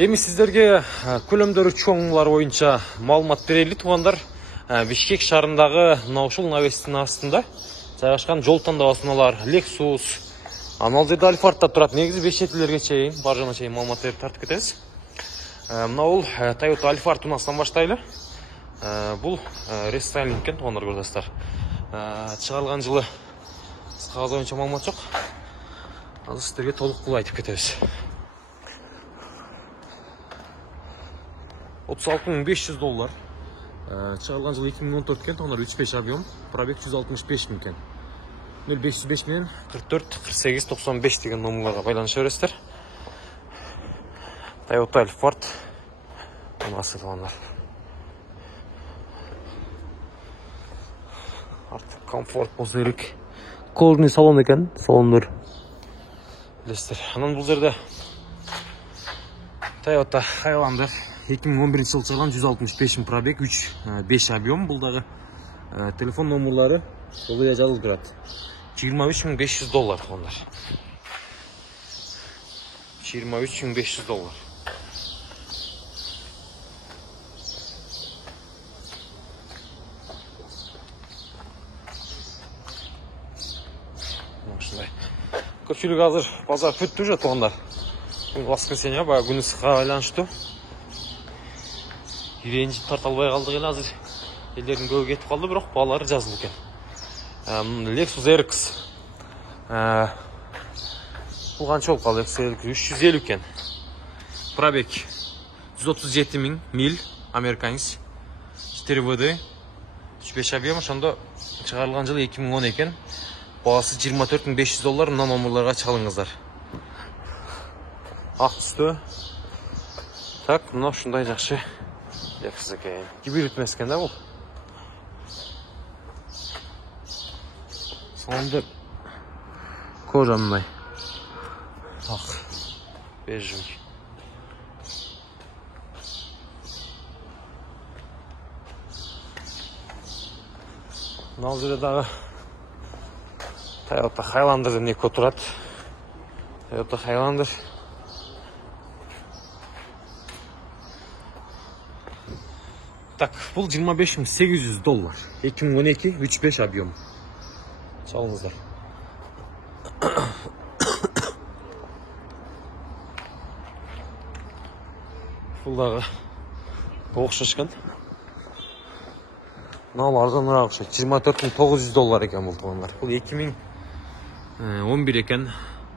Эми сиздерге көлөмдөрү чоңулар боюнча маалымат берели туугандар. Бишкек шаарындагы мына ушул навестин астында жайгашкан жол тандабасыналар Lexus, ал жерде Alphard'да турат. Негизи 5 четилерге чейин, бажына чейин маалымат берип тартып кетебиз. Мына бул Toyota Alphard унасынан баштайлы. Бул рестайлинг экен туугандар, көрдүңүздөр. Чыгарылган жылы кагаз боюнча маалымат жок. Азыр сиздерге толук кылып айтып кетебиз. 36.500 доллар. Чыгарылган жылы 2014 экен, туугандар, 3.5 объем, пробег 165 000 экен. 0505 менен 44 48 95 деген номерларга байланыша бересиздер. Toyota Alphard унасы туугандар. Артык комфорт болсо керек. Кожный салон экен, салондор. Билесиздер. Анан бул жерде Toyota Highlander 2011 жылы чыгарган 165 000 пробег, 3.5 объем. Бул дагы телефон номерлары ылдый жазылып турат. 23.500 доллар туугандар. 23.500 доллар. Көпчүлүк азыр базар бүттү уже туугандар. Воскресенье баягы күнү ысыкка байланыштуу. Иренжип тарта албай калдык эле азыр. Элдердин көбү кетип калды, бирок баалары жазылып экен. Lexus RX. Бул канча болуп калды? 350 экен. Пробег 137 000 миль, американец. 4 ВД, 3.5 объем, ошондо чыгарылган жылы 2010 экен. Баасы 24.500 доллар. Мына номерларга чалыңыздар. Ак түстө. Так, мына ушундай жакшы Lexus экен. Гибрид эмес экен да бул. Сонда кожа мындай. Ак, бежевый. Мына жерде дагы Toyota Highlander деп неко турат. Toyota Highlander. Так, бул 25.800 доллар. 2012 3.5 объем. Чалыңыздар. Бул дагы окшошкан. Мына арзаныраак окшойт. 24.900 доллар экен бул туугандар. Бул 2011 экен.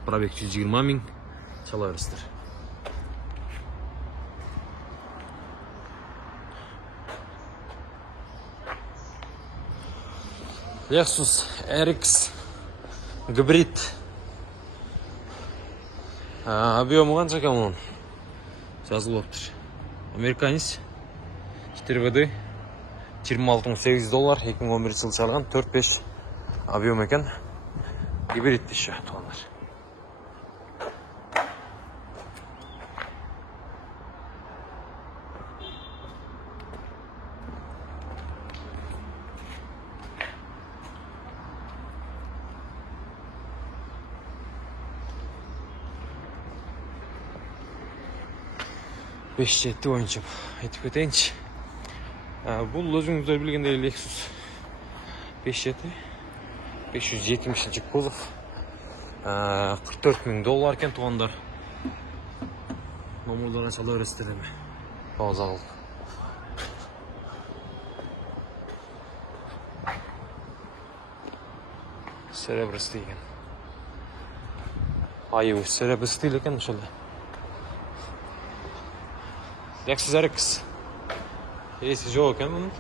Пробег 120 000. Чала бересиздер. Lexus RX гибрид. Объему канча экен мунун? Жазылып атыр. Американец. 4 ВД. 26.800 доллар. 2011 жылы чыгарган, 4.5 объем экен. Гибрид еще туугандар. Беш жети боюнча айтып кетейинчи. Бул өзүңүздөр билгендей Lexus 5.7 570 кузов, 44 000 доллар экен туугандар. Номерларын чала бересиздер эми. Пауза кылып. Серебристый экен. Айы серебристый экен ошол. Lexus RX. Эси жок экен мунун.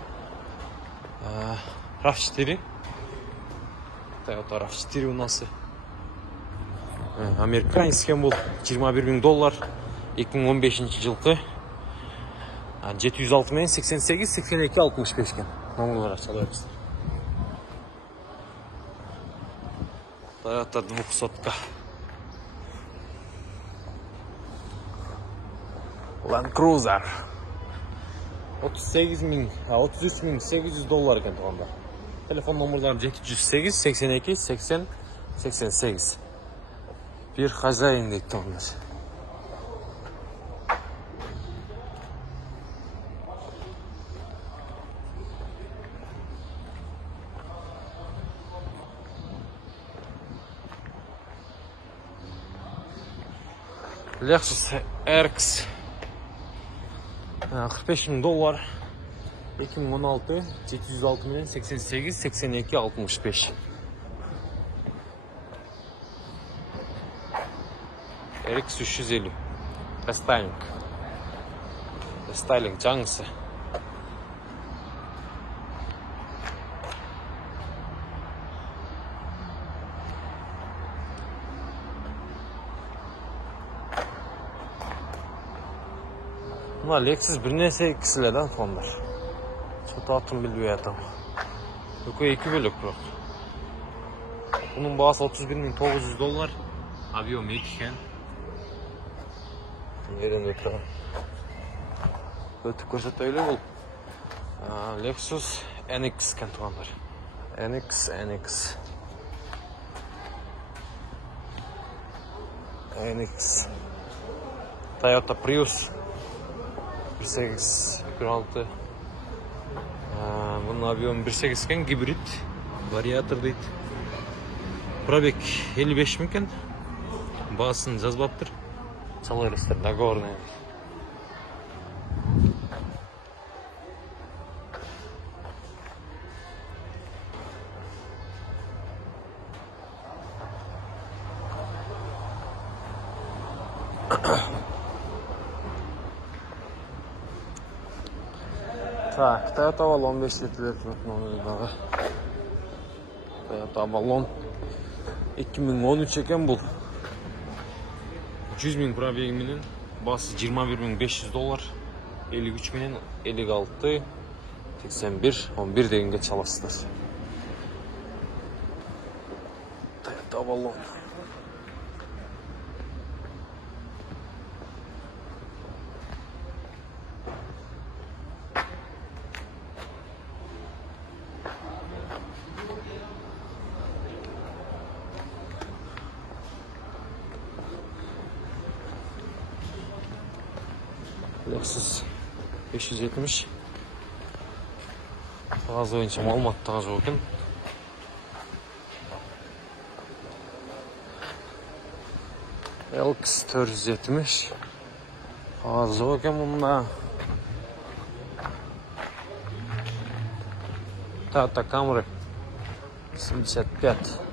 RAV4. Toyota RAV4 унасы. Американец экен бул. 21 000 доллар. 2015 жылкы. 706 менен 88 82 65 экен. Номерлар чала бересиздер. Toyota 200. Land Cruiser 33 800 доллар экен туугандар. Телефон номерлары 708 82 80 88. Bir хозяин дейт туугандар. Lexus RX 45 bin dolar. 2016 706 milyon 88 82 65. RX 350 Restyling жаңғысы. Mына Lexus bir нәрсе кісіледі фондар. Что-то атын білбей атам. Өкөй 2 бөлек бірақ. Бұның бағасы 31.900 доллар. Объем 2 екен. Неден екен. Өтіп көрсетейлі бұл. Lexus NX екен туғандар. NX. Toyota Prius 1.8 Bunun объемы 1.8 екен, гибрид, вариатор дейді. Пробег 55 мың екен. Басын жазбаптыр. Чала бересіздер, Нагорная. Так, Toyota Avalon 5 litre номердағы. Toyota Avalon 2013 екен бұл. 100 мың пробегіменен басы 21.500 доллар. 53 менен 56 81 11 дегенге çalasыздар. Toyota Avalon. Lexus 570 Қағаз ойынша Алматыдағы жоқ екен. LX 470 Қағаз жоқ екен мұнда. Toyota Camry 75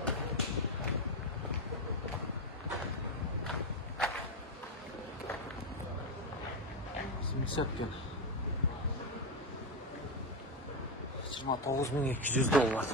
29.200 доллар.